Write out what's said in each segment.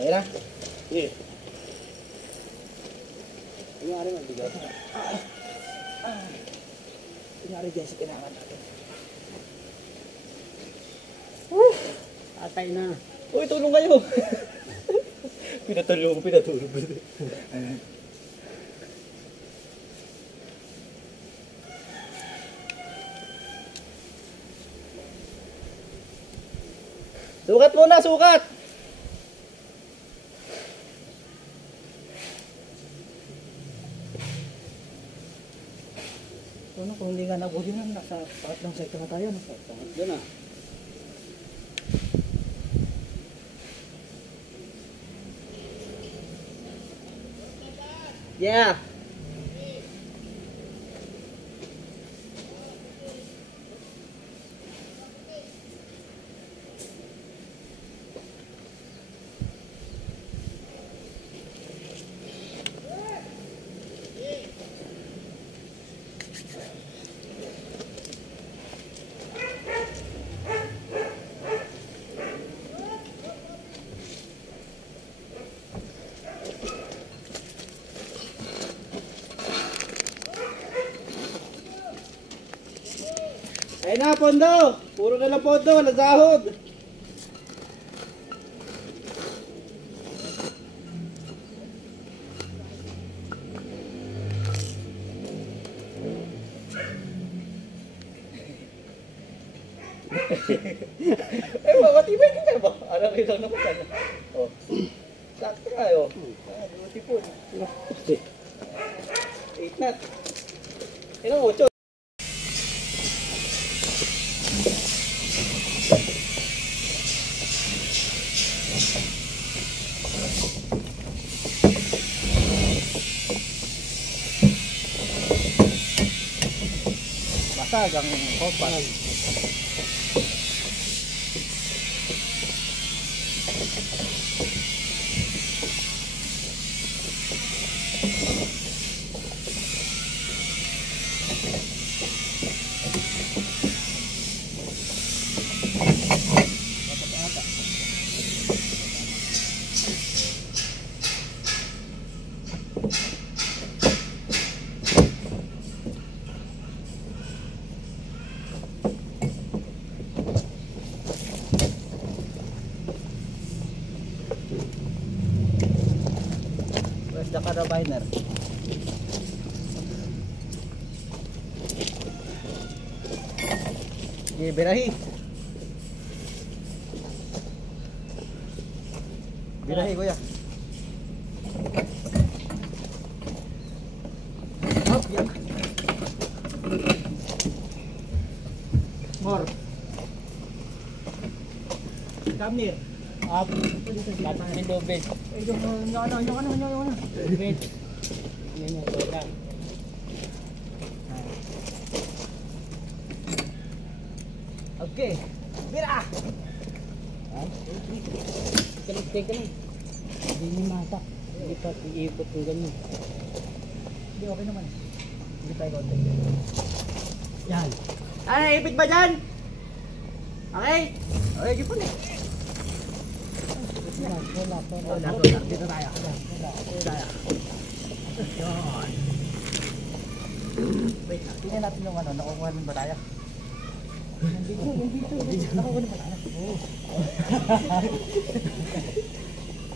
Ayan na. Sige. Kunyari mabigat. Kunyari dyan sa kailangan natin. Tatay na. Uy, tulong kayo. Pinatulong. Sukat muna, sukat! Ano kung hindi nga nabuli na, nasa pangatlong sector na tayo. Doon na. Yeah! Ayun na, pondo! Puro na lang pondo, walang sahod! Eh, makatibay ka na ba? Alam rin lang naman sana. Oh. Sakto kayo. Beautiful. 8 knot. Ilang 8? Basag ang kompas. The carabiner. Birahi. Birahi kuya. Hop, yan. More. Come near. Up. Lahat ng dobe. Yung ano. Wait. Yan yung sobra. Okay. Bira! Teka lang. Hindi niya masak. Hindi pa iipot yung ganyan. Hindi, okay naman. Hindi tayo konti. Yan. Ano, ipit ba dyan? Okay? Okay, gipon eh. Wala. Dito tayo. Dito tayo. Yun. Wait, tingnan natin yung ano, nakukuha ng ba tayo? Nandito. Nakukuha ng ba tayo? Oo.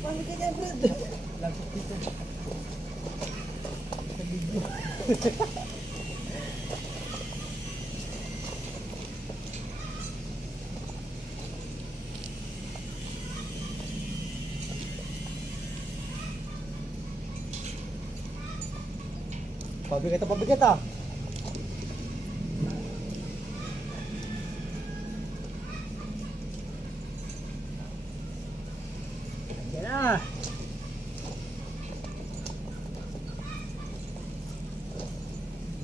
Paano ka dyan, Brad? Lagsok dito. Sa video. Pabigat ah. Yan na.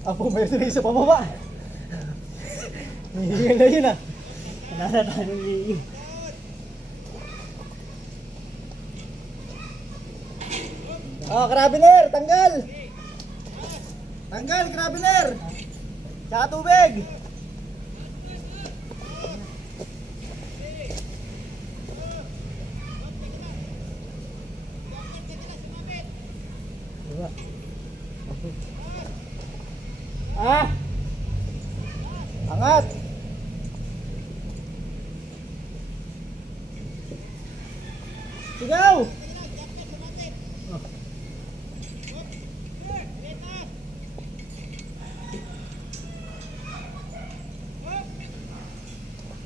Apo, may tuloy sa pababa. Hihingin na yun ah. Wala na tayo hihingin. Oh, carabiner, tanggal! Tanggal, carabiner! Sa tubig! Baba. Ah! Angat! Sigaw!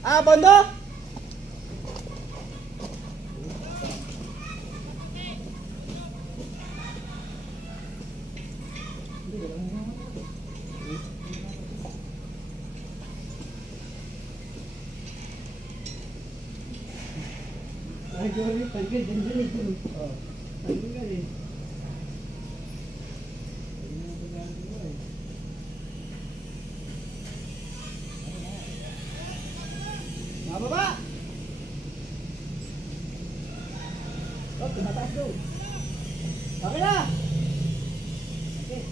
Ah, bondo! Ay, sorry, pagkil, dyan ito. Oh. Pagkil ka rin. Mababa! Oh, tumataas doon. Okay na! Okay.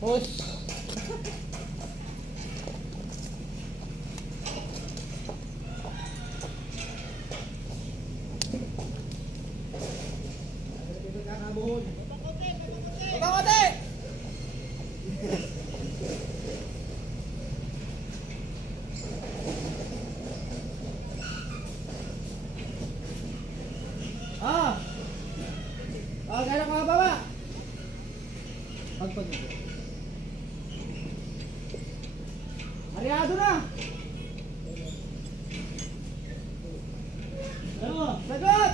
Push! Baba kote! Ah! Ah, kaya ka baba! Pagpag. Ariado na! Ano? Sagot!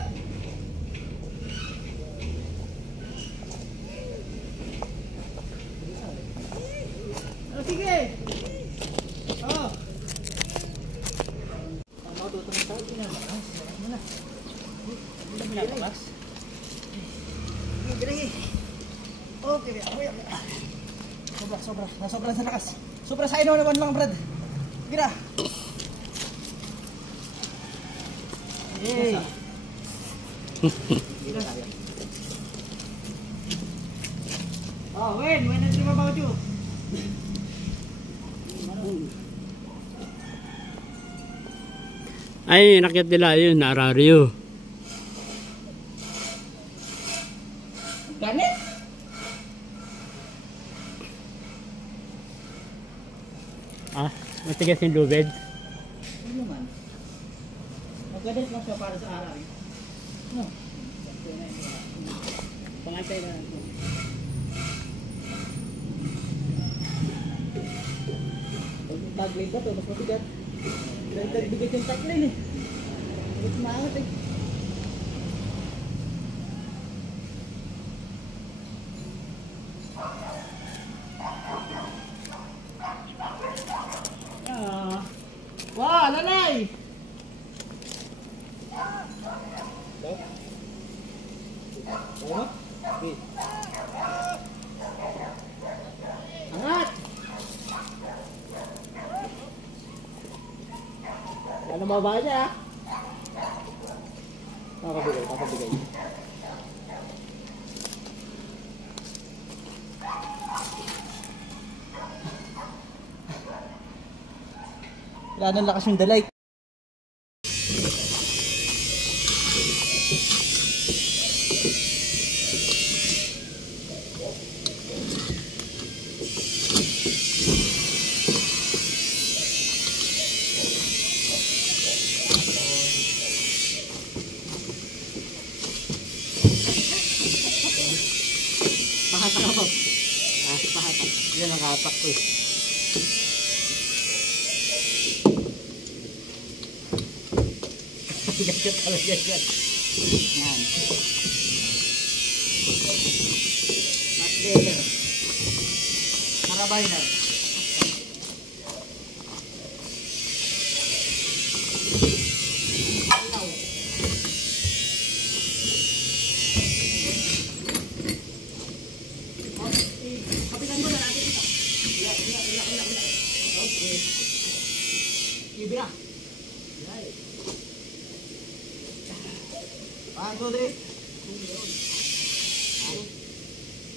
Oh, sige! Oh! Ang matuto ng tao, pinabas. Ano na? Hindi na pinabas. Sige, okay, sobra sa lakas. Sobra sa ino naman lang, Brad. Gira. Yay. Gira. Oh, when I dream about you. Ay, nakit nila yun, nararyo. Ganit? Ah, matigas yung lubid. Ano naman? Magganit lang siya para sa araw. No. Pangantay na. Pag tagline ba ito, mas mabigat. Nagbigat yung tagline eh. Mas maangat eh. Ah, Wah, lalay! Angat! Ano mababa niya? Kakabigay. Wala nang lakas yung dalay. Pahatak ako. Pahatak. Yan ang kahatak ko eh. Ganyan talaga yan. Yan. Much better. Carabiner. Alaw. Kapitan mo na natin ito. Wala. Ibira. Ah, ito din.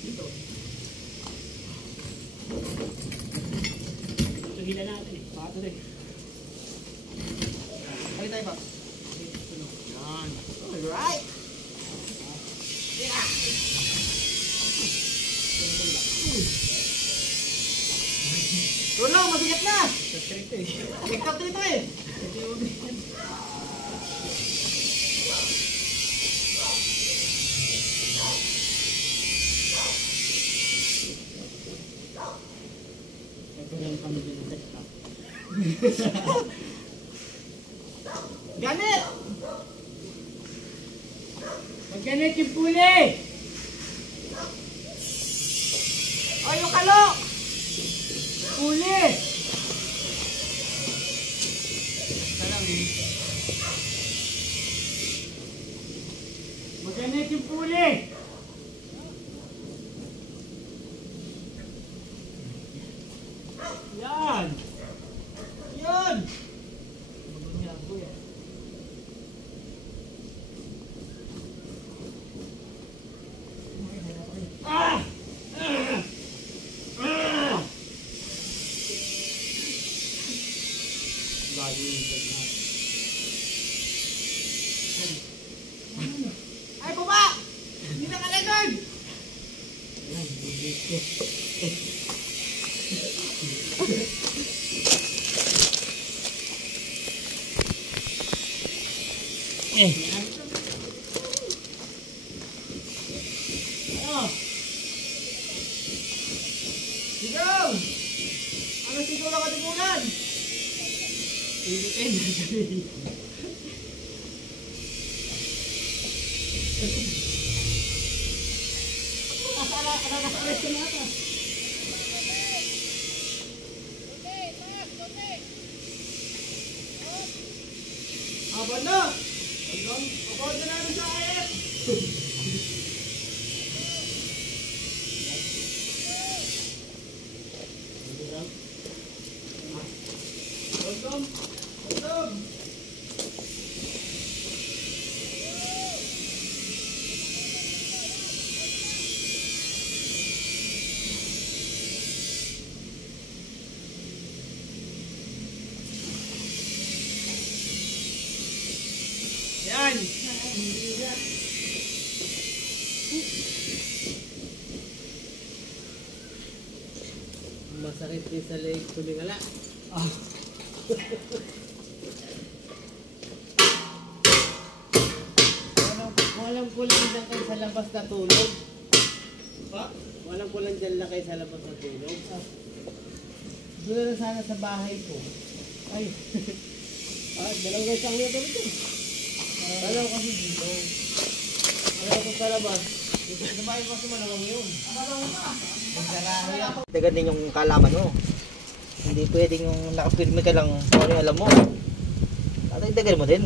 Dito. Ito hila natin eh. Pato rin. Balik tayo pa. Yan. Alright. Yeah. Tulong, mabigat na. Tiktok dito eh. Ito lang kami din sa stock. Ganit! Magganit yung puli! Ay, yung kalo! Puli! Magganit yung puli! Yan! Yun! Ah! Ay, baba! Hindi na kalagan! Eh! Ano? Sigaw! Ano sigaw na katipunan? Aban na! Abot na namin sa ayat! Welcome! Welcome! Yan! Masakit din sa leg kumingala. Walang kulang dyan kayo sa labas na tulog. Ha? Walang kulang dyan lang kayo sa labas na tulog. Doon na sana sa bahay ko. Ay. Dalang guys ang nito dito. Dalaw kasi dito. Ano ko sa labas? Sa bahay ko kasi malamang yun. Dagan din yung kalaman mo. Hindi pwedeng yung nakapirme ka lang kung ano yung alam mo. Dagan mo din.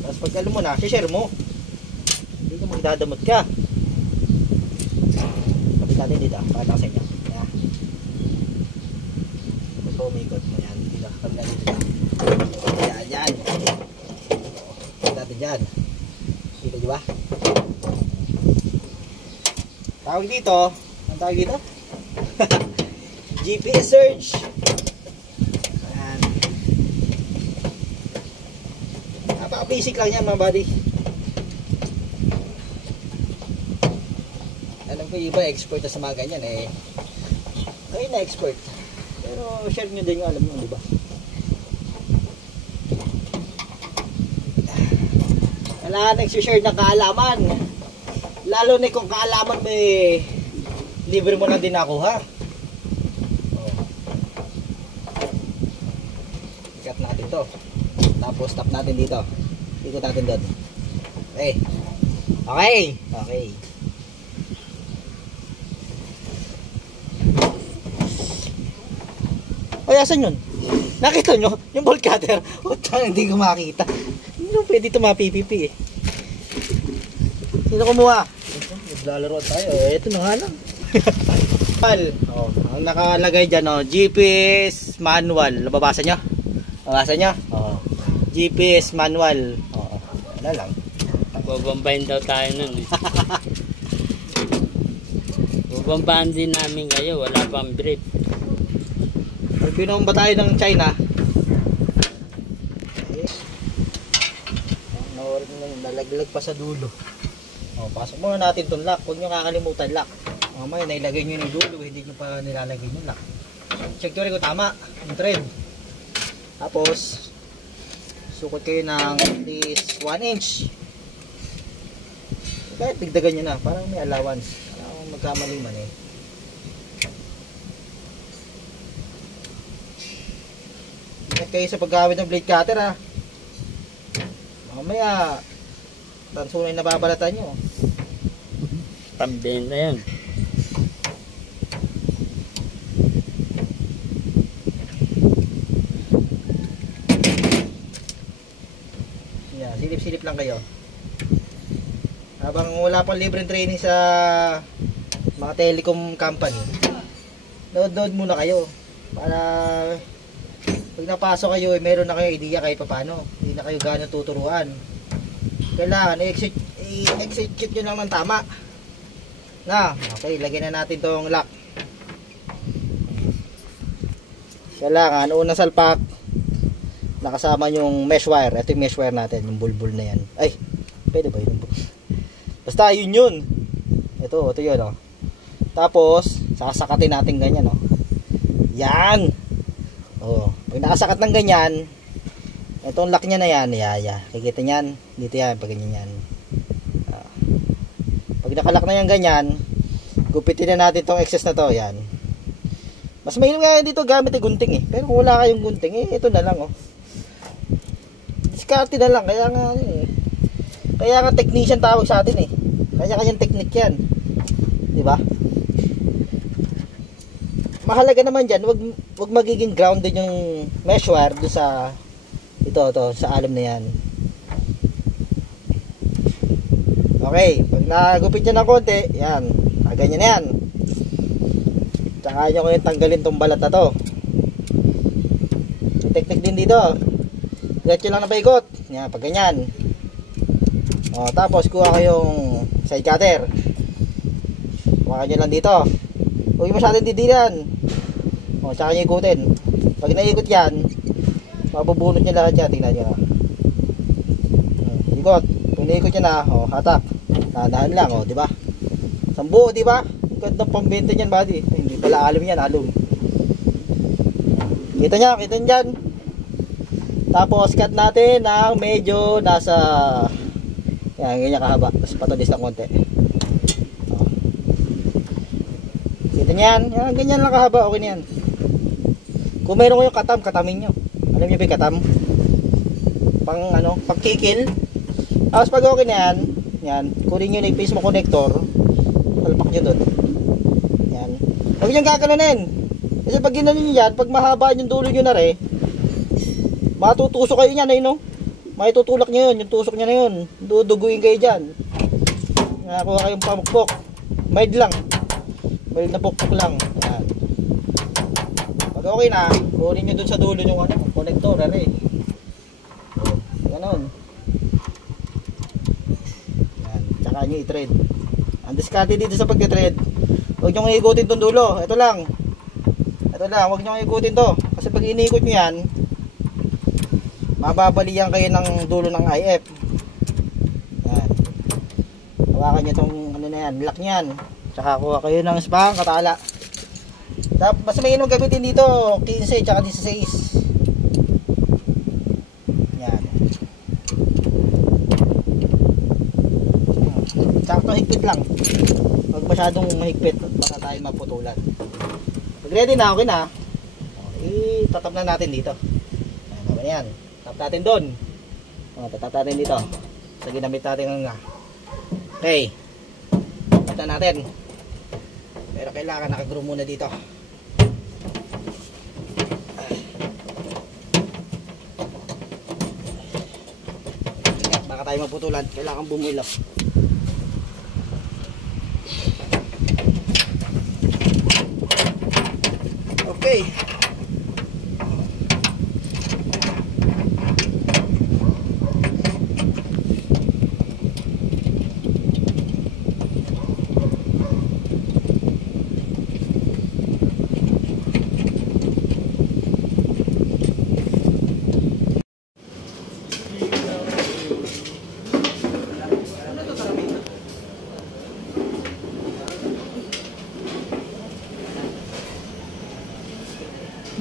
Tapos pag alam mo na, share mo. Hindi ka magdadamot ka. Kapit natin dito, pakita ko sa inyo. Yan. Ito umikot mo yan. Dito, kapit natin dito. Yan, yan. Kapit natin dyan. Dito, di ba? Tawag dito. Ang tawag dito? GPS search. Ayan. Napaka-basic lang yan mga buddy. Alam ko yung iba expert na sa mga ganyan eh. Kayo na expert. Pero share nyo din yung alam nyo, di ba? Kailangan nag-share ng kaalaman. Lalo na kung kaalaman mo eh, libre mo lang din nakuha. Ikat natin to. Tapos stop natin dito. Ikot natin doon. Okay. Okay. Okay. Ay, asan yun? Nakita nyo? Yung bolt cutter. Utang, hindi ko makita. Hindi pwede ito mapipipi eh. Sino kumuha? Naglalaro tayo. Ito na nga lang. Oh, ang nakalagay dyan, oh, GPS manual. Nababasa nyo? Nababasa nyo? Oh, GPS manual. Oh, ano lang. Babambahin daw tayo nun eh. Babambahan din namin kayo, wala pang brief. Pag pinomba tayo ng China, nalaglag pa sa dulo. Oh, pasok muna natin itong lock. Huwag nyo kakalimutan lock. Mamaya nailagay nyo yung dulo, hindi nyo pa nilalagay yung lock. Check nyo rin kung tama yung thread. Tapos sukot kayo ng at least 1 inch. Kahit tigdagan nyo na, parang may allowance. Parang magkamali man eh. Ingat kayo sa paggamit ng blade cutter ha. Mamaya tanso na yung nababalatan nyo. Pambenta yan. Yeah, silip-silip lang kayo. Habang wala pang libreng training sa mga telecom company, load muna kayo para pag napasok kayo, meron na kayo idea kahit paano. Hindi na kayo gano'ng tuturuan. Kailangan i-execute nyo lang ng tama. Na, okay, lagyan na natin tong lock. Kailangan unang salpak nakasama yung mesh wire. Ito yung mesh wire natin, yung bulbul na yan. Ay, pwede ba yun? Basta yun. Ito yun, oh. Tapos sasakatin natin ganyan, oh. Yan. Oh, pag nakasakat ng ganyan, itong lock niya na yan, kikita niyan, dito yan, pag ganyan yan. Pag nakalock na yan ganyan, gupitin na natin itong excess na to, yan. Mas mainam nga dito gamit yung gunting eh. Pero kung wala kayong gunting eh, ito na lang, oh. Diskarte na lang, kaya nga technician tawag sa atin eh. Kanya-kanyang technique yan. Di ba? Mahalaga naman dyan, wag magiging grounded yung mesh wire doon sa ito sa alam na yan. Okay, pag nagupit nyo ng konti, yan, ganyan na yan. Tsaka nyo ngayon tanggalin tong balat na to. May technique din dito. Diretso lang na paikot. Yan, pag ganyan. O, tapos kuha kayong side cutter. Kuha nyo lang dito. Huwag yung masyadong didilan. O, tsaka nyo ikutin. Pag naikot yan, mabubunot nyo lahat yan. Tingnan nyo. Ikot. Pag naikot nyo na, o, hatak. Dahan lang, o, diba? Sambu, diba? Gandang pambenta nyan, buddy. Hindi pala alam yan, alum. Kita nyo dyan. Tapos cut natin ng medyo nasa yan, ganyan kahaba. Tapos patulis ng konti. Kita nyo yan. Yan, ganyan lang kahaba. Okay na yan. Kung meron ko yung katam, katamin nyo. Alam nyo ba yung katam? Pang kikil. Tapos pag okay na yan, yan, kunin nyo na yung mismo connector. Palpak nyo dun. Yan. Huwag nyo gaganunin. Kasi pag ginanon nyo yan, pag mahaba yung dulo nyo na rin, matutusok kayo niyan, no? May tutulak nyo yun, yung tusok nyo na yun. Duduguin kayo dyan. Nakakuha kayong pamukpok. Mild lang. Mild na pukpok lang. Yan. Pag okay na, kunin nyo dun sa dulo yung connector, ganon. Yan. Tsaka nyo i-thread. Ang diskarte dito sa pag-thread, huwag nyo ikutin tong dulo. Ito lang, huwag nyo ikutin to. Kasi pag inikot nyo yan, mababalian kayo ng dulo ng IF. Yan. Hawakan nyo itong na yan, lock nyan. Tsaka kuha kayo ng spang katala. Mas mainam gamitin dito 15 tsaka 16. Yan. Tsaka higpit lang. Huwag masyadong mahigpit, baka tayo maputulan. Pag ready na, okay na, itatap na natin dito. Ayan, yan. Tap natin doon. Tatap natin dito. Sa ginamit natin nga. Okay. Tap na natin. Pero kailangan nakagroom muna dito. Baka tayo maputulan. Kailangan bumulap.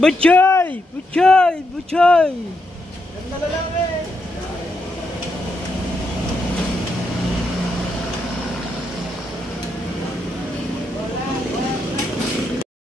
Butchoy! Butchoy! Butchoy! Ganda na lang eh.